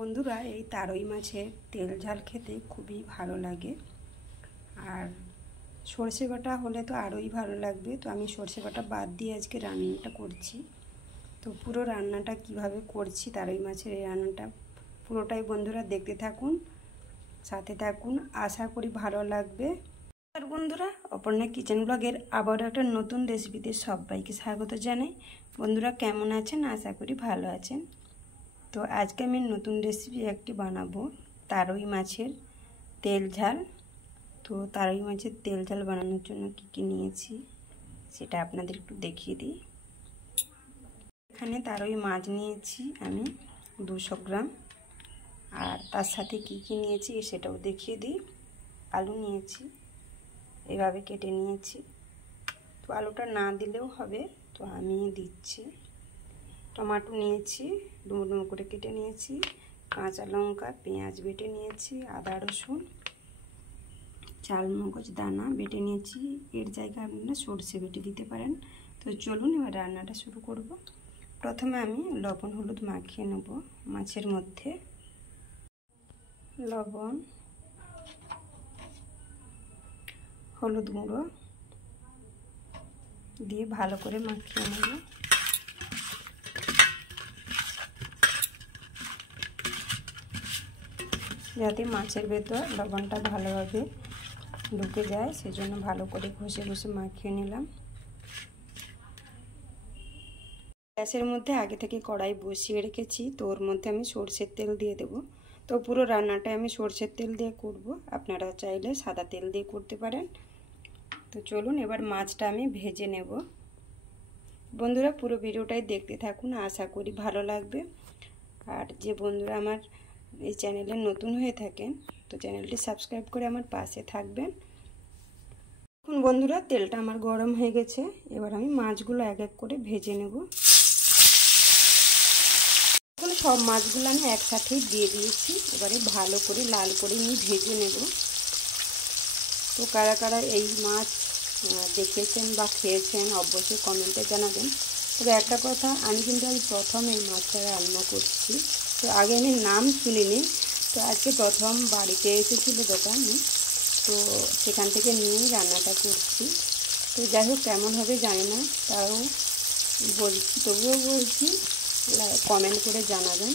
বন্ধুরা এই তারই মাছের তেল ঝাল খেতে খুবই ভালো লাগে। আর সরষে বাটা হলে তো আরোই ভালো লাগবে। তো আমি সরষে বাটা বাদ দিয়ে আজকে রান্নাটা করছি। তো পুরো রান্নাটা কিভাবে করছি তারই মাছের এই রান্নাটা পুরোটাই বন্ধুরা দেখতে থাকুন, সাথে থাকুন, আশা করি ভালো লাগবে। আর বন্ধুরা অপর্ণা কিচেন ব্লগের আবার একটা নতুন রেসিপিতে সবাইকে স্বাগত জানাই। বন্ধুরা কেমন আছেন? আশা করি ভালো আছেন। তো আজকে আমি নতুন রেসিপি একটি বানাবো, তারই মাছের তেল ঝাল। তো তারই মাছের তেল ঝাল বানানোর জন্য কি কি নিয়েছি সেটা আপনাদের একটু দেখিয়ে দিই। এখানে তারই মাছ নিয়েছি আমি 200 গ্রাম, আর তার সাথে কি কি নিয়েছি সেটাও দেখিয়ে দিই। আলু নিয়েছি, এভাবে কেটে নিয়েছি। তো আলুটা না দিলেও হবে, তো আমি দিচ্ছি। টমেটো নিয়েছি, ডুমো ডুমো করে কেটে নিয়েছি। কাঁচা লঙ্কা, পেঁয়াজ বেটে নিয়েছি। আদা রসুন, চালমগজ দানা বেটে নিয়েছি। এর জায়গায় আপনারা সরষে বেটে দিতে পারেন। তো চলুন এবার রান্নাটা শুরু করব। প্রথমে আমি লবণ হলুদ মাখিয়ে নেব মাছের মধ্যে। লবণ, হলুদ গুঁড়ো দিয়ে ভালো করে মাখিয়ে নেব। যাতে মাছের ভেতর লবণটা ভালোভাবে ঢুকে যায়, সেজন্য ভালো করে ঘষে ঘষে মাখিয়ে নিলাম। গ্যাসের মধ্যে আগে থেকে কড়াই বসিয়ে রেখেছি, তো ওর মধ্যে আমি সরষের তেল দিয়ে দেব। তো পুরো রান্নাটা আমি সরষের তেল দিয়ে করব, আপনারা চাইলে সাদা তেল দিয়ে করতে পারেন। তো চলুন এবার মাছটা আমি ভেজে নেব। বন্ধুরা পুরো ভিডিওটাই দেখতে থাকুন, আশা করি ভালো লাগবে। আর যে বন্ধুরা আমার এই চ্যানেলে নতুন হয়ে থাকেন, তো চ্যানেলটি সাবস্ক্রাইব করে আমার পাশে থাকবেন। এখন বন্ধুরা তেলটা আমার গরম হয়ে গেছে, এবার আমি মাছগুলো এক এক করে ভেজে নেব। এখন সব মাছগুলো আমি একসাথেই দিয়ে দিয়েছি, এবারে ভালো করে লাল করে আমি ভেজে নেব। তো কারা কারা এই মাছ দেখেছেন বা খেয়েছেন অবশ্যই কমেন্টে জানাবেন। তবে একটা কথা, আমি কিন্তু আজ প্রথম এই মাছটা রান্না করছি। তো আগে আমি নাম শুনিনি, তো আজকে প্রথম বাড়িতে এসেছিলো দোকানে, তো সেখান থেকে নিয়েই রান্নাটা করছি। তো যাই হোক কেমন হবে জানি না, তাও বলছি, তবুও বলছি কমেন্ট করে জানাবেন।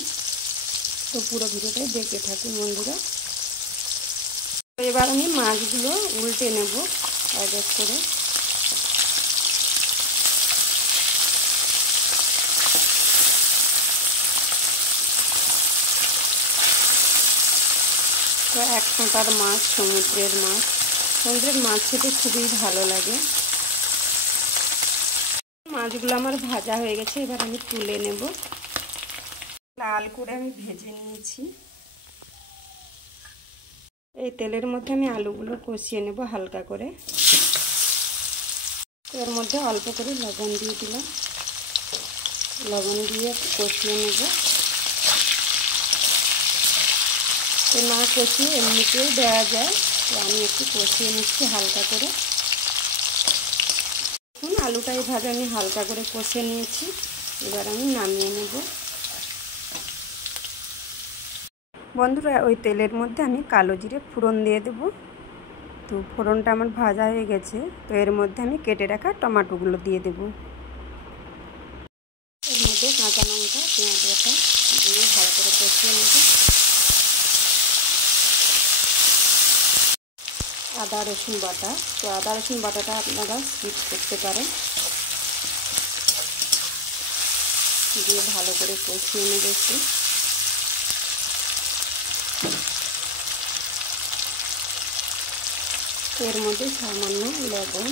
তো পুরো ভিডিওটাই দেখতে থাকুন বন্ধুরা। তো এবার আমি মাছগুলো উল্টে নেব এক এক করে। তো এক কাঁটার মাছ, সমুদ্রের মাছ খেতে খুবই ভালো লাগে। মাছগুলো আমার ভাজা হয়ে গেছে, এবার আমি তুলে নেব। লাল করে আমি ভেজে নিয়েছি। এই তেলের মধ্যে আমি আলুগুলো কষিয়ে নেব হালকা করে। এর মধ্যে অল্প করে লবণ দিয়ে দিলাম, লবণ দিয়ে কষিয়ে নেব। তো না কষিয়ে এমনিতেও দেওয়া যায়, তো আমি একটু কষিয়ে নিচ্ছি হালকা করে। আলুটাই ভাজা আমি হালকা করে কষে নিয়েছি, এবার আমি নামিয়ে নেব। বন্ধুরা ওই তেলের মধ্যে আমি কালো জিরে ফোড়ন দিয়ে দেব। তো ফোড়নটা আমার ভাজা হয়ে গেছে, তো এর মধ্যে আমি কেটে রাখা টমেটোগুলো দিয়ে দেব। এর মধ্যে কাঁচা লঙ্কা, পেঁয়াজ বাটা দিয়ে ভালো করে কষিয়ে নেব। আদা রসুন বাটা, তো আদা রসুন বাটাটা আপনারা স্কিপ করতে পারেন। দিয়ে ভালো করে কষিয়ে নেব একটু। এর মধ্যে সামান্য লবণ,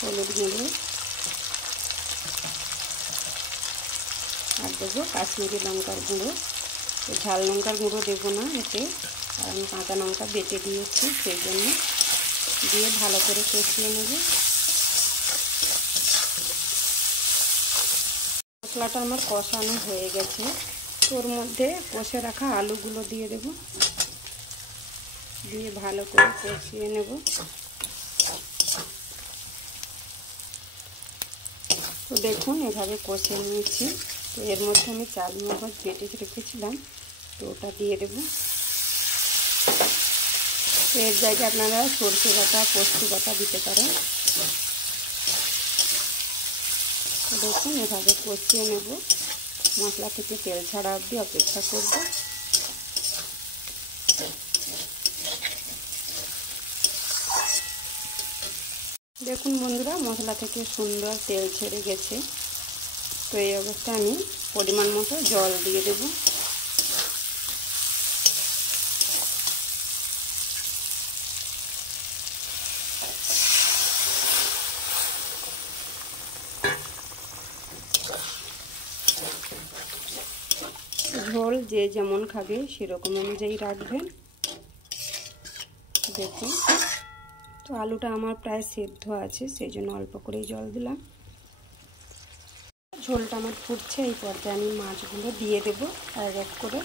হলুদ গুঁড়ো আর দেবো কাশ্মীরি লঙ্কার গুঁড়ো। তো ঝাল লঙ্কার গুঁড়ো দেবো না এতে, কারণ কাঁচা লঙ্কা বেটে দিয়েছি, সেই জন্য দিয়ে ভালো করে কষিয়ে নেব। মশলাটা আমার কষানো হয়ে গেছে, ওর মধ্যে কষে রাখা আলুগুলো দিয়ে দেব, দিয়ে ভালো করে কষিয়ে নেব। তো তো দেখুন এভাবে কষে নিয়েছি। তো এর মধ্যে আমি চাল মগজ বেটে রেখেছিলাম, তো ওটা দিয়ে দেবো। তো এর জায়গায় আপনারা সরষে বাটা, পোস্ত বাটা দিতে পারেন। তো দেখুন এভাবে কষিয়ে নেব, মশলা থেকে তেল ছাড়া অবধি অপেক্ষা করব। দেখুন বন্ধুরা, মশলা থেকে সুন্দর তেল ছেড়ে গেছে। তো এই অবস্থায় আমি পরিমাণ মতো জল দিয়ে দেব। ঝোল যে যেমন খাবে সেরকম অনুযায়ী রাখবেন। দেখুন, তো আলুটা আমার প্রায় সেদ্ধ আছে, সেই জন্য অল্প করেই জল দিলাম। ঝোলটা আমার ফুটছে, এই পর্যায়ে আমি মাছগুলো দিয়ে দেব এক এক করে।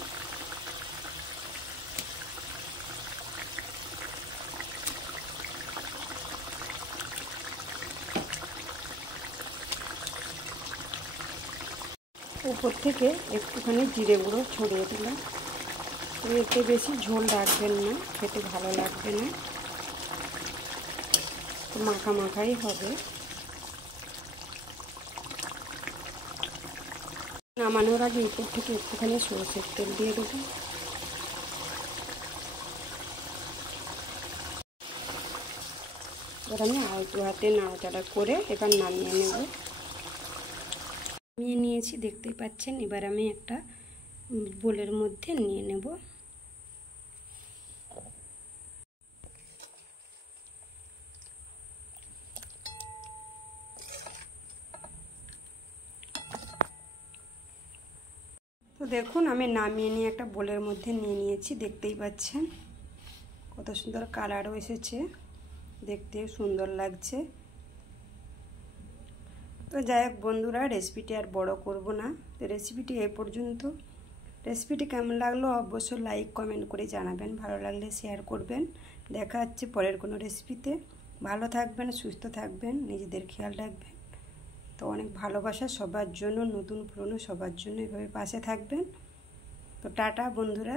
উপর থেকে একটুখানি জিরে গুঁড়ো ছড়িয়ে দিলাম। তো এতে বেশি ঝোল রাখবেন না, খেতে ভালো লাগবে না, তো মাখা মাখাই হবে। নামানোর আগে উপর থেকে একটুখানি সরষের তেল দিয়ে দেবো। এবার আমি আলতো হাতে নাড়াচাড়া করে এবার নামিয়ে নেব। নামিয়ে নিয়েছি, দেখতেই পাচ্ছেন। এবার আমি একটা বোলের মধ্যে নিয়ে নেব। তো দেখুন আমি নামিয়ে নিয়ে একটা বোলের মধ্যে নিয়ে নিয়েছি, দেখতেই পাচ্ছেন কত সুন্দর কালারও এসেছে, দেখতে সুন্দর লাগছে। তো যাই হোক বন্ধুরা, রেসিপিটি আর বড় করব না। তো রেসিপিটি এ পর্যন্ত। রেসিপিটি কেমন লাগলো অবশ্যই লাইক কমেন্ট করে জানাবেন, ভালো লাগলে শেয়ার করবেন। দেখা হচ্ছে পরের কোনো রেসিপিতে। ভালো থাকবেন, সুস্থ থাকবেন, নিজেদের খেয়াল রাখবেন। তো অনেক ভালোবাসা সবার জন্য, নতুন পুরনো সবার জন্য এভাবে পাশে থাকবেন। তো টাটা বন্ধুরা।